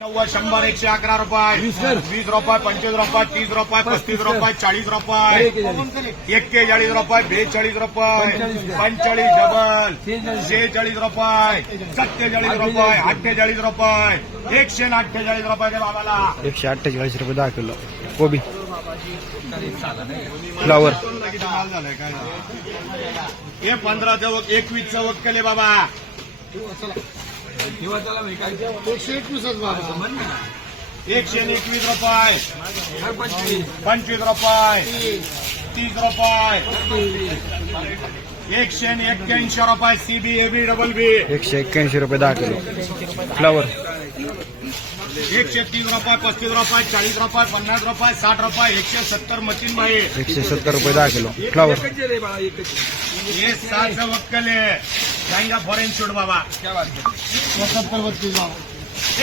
नव्वद शंभर एकशे अकरा रुपये. वीस रुपये पंचवीस रुपये तीस रुपये पस्तीस रुपये चाळीस रुपये. एक्केचाळीस रुपये बेचाळीस रुपये. पंचेचाळीस डबल. शेहेचाळीस रुपये. सत्तेचाळीस रुपये अठ्ठेचाळीस रुपये. एकशे अठ्ठेचाळीस रुपये दे बाबाला. एकशे अठ्ठेचाळीस रुपये दहा किलो कोबी. फ्लावर. हे पंधरा चवक एकवीस चवक केले बाबा. एकशे आणि एकवीस रुपये पंचवीस रुपये तीस रुपये एकशे एक्क्याऐंशी रुपये सीबी एबी डबल बी एकशे एक्क्याऐंशी रुपये दहा किलो। फ्लावर एकशे तीस रुपये पस्तीस रुपये चाळीस रुपये पन्नास रुपये साठ रुपये एकशे सत्तर मशीन बाई एकशे सत्तर रुपये दहा किलो। फ्लावर हे सात वक्कले जाएगा फॉरेन शूट बाबा.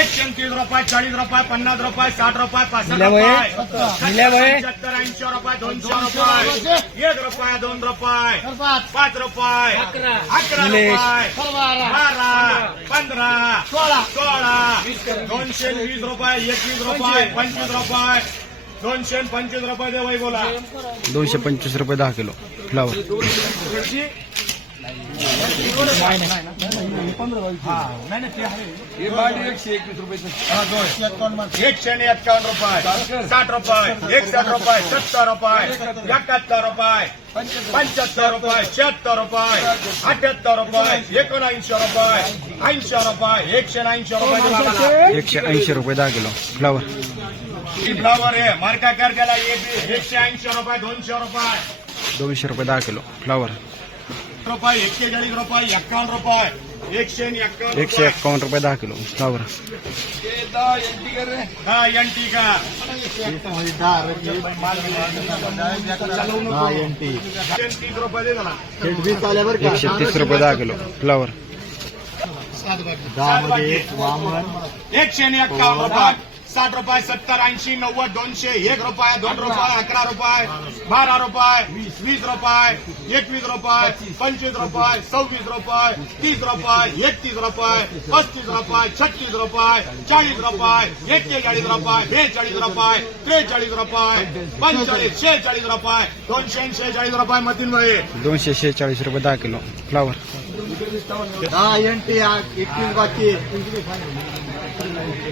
एकशे तीस रुपये चाळीस रुपये पन्नास रुपये साठ रुपये पासष्ट रुपये. पंच्याहत्तर ऐंशी रुपये दोनशे रुपये. एक रुपये दोन रुपये. पाच. रुपये. अकरा. रुपये. बारा. पंधरा. सोळा. दोनशे आणि वीस रुपये एकवीस रुपये पंचवीस. रुपये. दोनशे पंचवीस रुपये दे वय बोला. दोनशे पंचवीस रुपये दहा किलो. फ्लावर एकशे आणि एक्कावन्न रुपये साठ रुपये रुपये सत्तर रुपये एकाहत्तर रुपये पंच्याहत्तर रुपये रुपये अठ्याहत्तर रुपये एकोणऐंशी रुपये ऐंशी रुपये एकशे ऐंशी रुपये एकशे ऐंशी रुपये दहा किलो फ्लावर फ्लावर आहे मार्का कर त्याला एकशे ऐंशी रुपये दोनशे रुपये दोनशे रुपये दहा किलो फ्लावर रुपये एक्केचाळीस रुपये एक्कावन्न रुपये. एकशे एकशे एक्कावन्न रुपये. दहा किलो. फ्लावर हा एनटी का एकशे तीस रुपये दहा किलो. फ्लावर. एकशे एक्कावन्न रुपये. साठ रुपये सत्तर ऐंशी नव्वद दोनशे एक रुपये दोन रुपये अकरा रुपये बारा रुपये वीस रुपये एकवीस रुपये पंचवीस रुपये सव्वीस रुपये तीस रुपये एकतीस रुपये पस्तीस रुपये छत्तीस रुपये चाळीस रुपये एक्केचाळीस रुपये बेचाळीस रुपये त्रेचाळीस रुपये पंचेचाळीस शेहेचाळीस रुपये दोनशे शेहेचाळीस रुपये मतीन भाई दोनशे शेहेचाळीस रुपये दहा किलो. फ्लावर दहा एनटी एकवीस बाकी.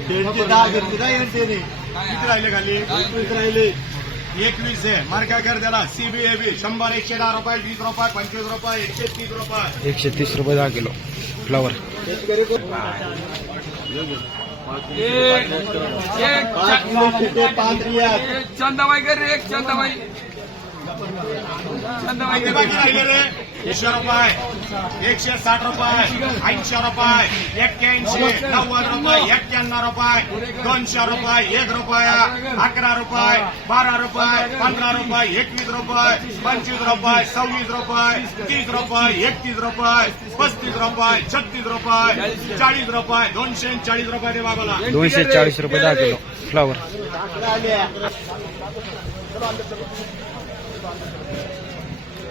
दीडशे दहा घेतली ना एनटीने किती राहिले खाली? एकवीस राहिले. एकवीस आहे. मार्का कर त्याला? सीबीएबी शंभर एकशे दहा रुपये वीस रुपये पंचवीस रुपये एकशे तीस रुपये. एकशे तीस रुपये दहा किलो. फ्लावर पाच चंदाबाई कर रे एक चंदाबाई. चंदाबाई किती बाकी राहिले रे. एकशे रुपये. एकशे साठ रुपये. ऐंशी रुपये. एक्क्याऐंशी. नव्वद रुपये. एक्क्याण्णव रुपये. दोनशे रुपये. एक रुपया. अकरा रुपये. बारा रुपये. पंधरा रुपये. एकवीस रुपये. पंचवीस रुपये. सव्वीस रुपये. तीस रुपये. एकतीस रुपये. पस्तीस रुपये. छत्तीस रुपये. चाळीस रुपये. दोनशे चाळीस रुपये दे बाबाला दोनशे चाळीस रुपये दहा किलो. फ्लावर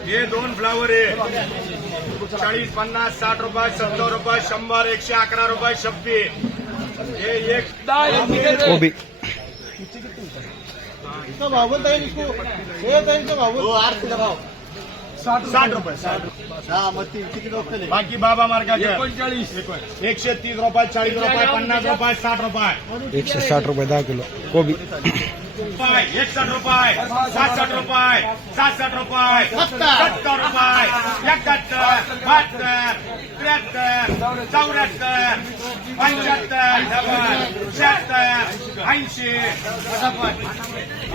हे दोन फ्लावर आहे चाळीस पन्नास साठ रुपये सत्तर रुपये शंभर एकशे अकरा रुपये शब्दी हे एक दहा एनटी साठ रुपये। हा मग ती किती बाकी बाबा एकोणचाळीस. एकशे तीस रुपये चाळीस रुपये पन्नास रुपये साठ रुपये. एकशे साठ रुपये दहा किलो. कोबी. एकसष्ट रुपये सासष्ट रुपये सासष्ट रुपये सत्तर रुपये एकाहत्तर बहात्तर त्र्याहत्तर चौऱ्याहत्तर पंच्याहत्तर डबल शहात्तर ऐंशी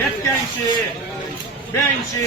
एक्क्याऐंशी ब्याऐंशी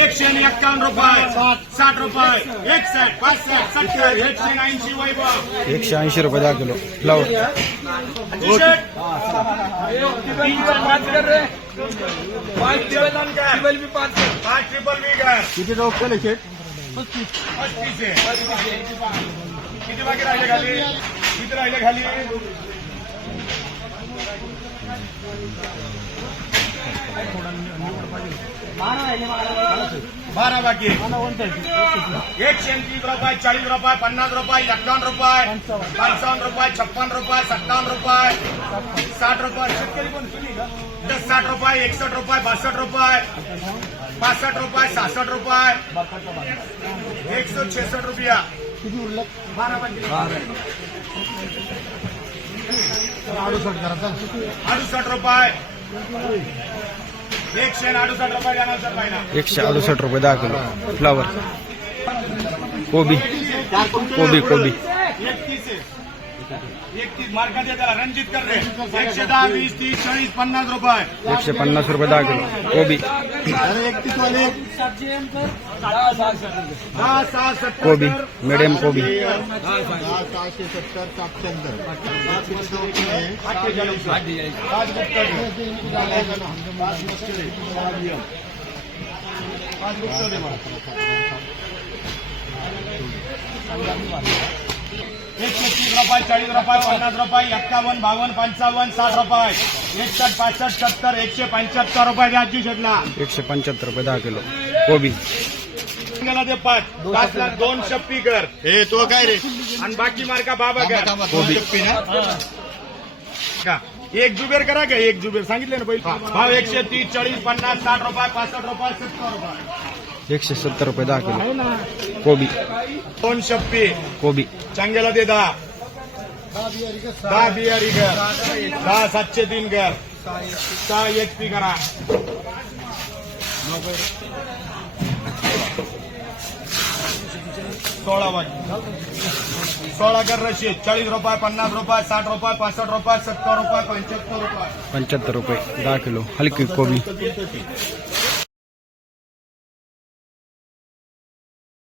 एकशे आणि एक्कावन्न रुपये साठ रुपये एकसष्ट पासष्ट सत्तर एकशे ऐंशी वैभव। एकशे ऐंशी रुपये दहा किलो. फ्लावर टी-शर्ट तीन कर पाच ट्रिपल बिगर किती रोख केले शेट पस्तीस आहे. किती बाकी राहिले खाली? किती राहिले खाली? बारा बाकी एक शेंची रुपये चालीस रुपये पन्ना रुपये इक्यावन रुपये पंचावन रुपये छप्पन रुपये सत्तावन रुपये साठ रुपये दस साठ रुपये इकसठ रुपये बासठ रुपये बासठ रुपये सासठ रुपये एक सौ छसठ रुपया किती बारा। बाकी अड़सठ रुपये। एकशे अडुसष्ट रुपये दहा किलो फ्लावर कोबी. कोबी कोबी. एकतीस मार्का दे त्याला रणजित कर रे एकशे दहा वीस तीस चाळीस पन्नास रुपये एकशे पन्नास रुपये दहा किलो कोबी अरे एकतीस वाले दहा सहा सत्तर कोबी कर. कोबी सहाशे सत्तर सातशे अठ्ठेचाळीस पाच गुप्त एकशे तीस रुपये चाळीस रुपये पन्नास रुपये एक्कावन्न बावन्न पंचावन्न साठ रुपये. एकसष्ट पासष्ट सत्तर एकशे पंच्याहत्तर रुपये द्याची शेटला एकशे पंच्याहत्तर रुपये दहा किलो. कोबी. गेला ते पाच. पाच लाख दोन शप्पी कर. हे तो काय रे? आणि बाकी मार्का बाबा कर. कोबी. का एक जुबेर करा का? एक जुबेर. सांगितले ना पहिले भाव एकशे तीस चाळीस पन्नास साठ रुपये पासष्ट रुपये सत्तर रुपये. एकशे सत्तर रुपये दहा किलो. कोबी. दोन शप्पी. कोबी. चांगल्याला दे दहा. दहा बियारी कर दहा सातशे तीन कर सहा एच पी करा. सोळा वाजी. सोळा कर रशीद. चाळीस रुपये पन्नास रुपये साठ रुपये पासष्ट रुपये सत्तर रुपये पंच्याहत्तर रुपये. पंच्याहत्तर रुपये दहा किलो. हलकी कोबी.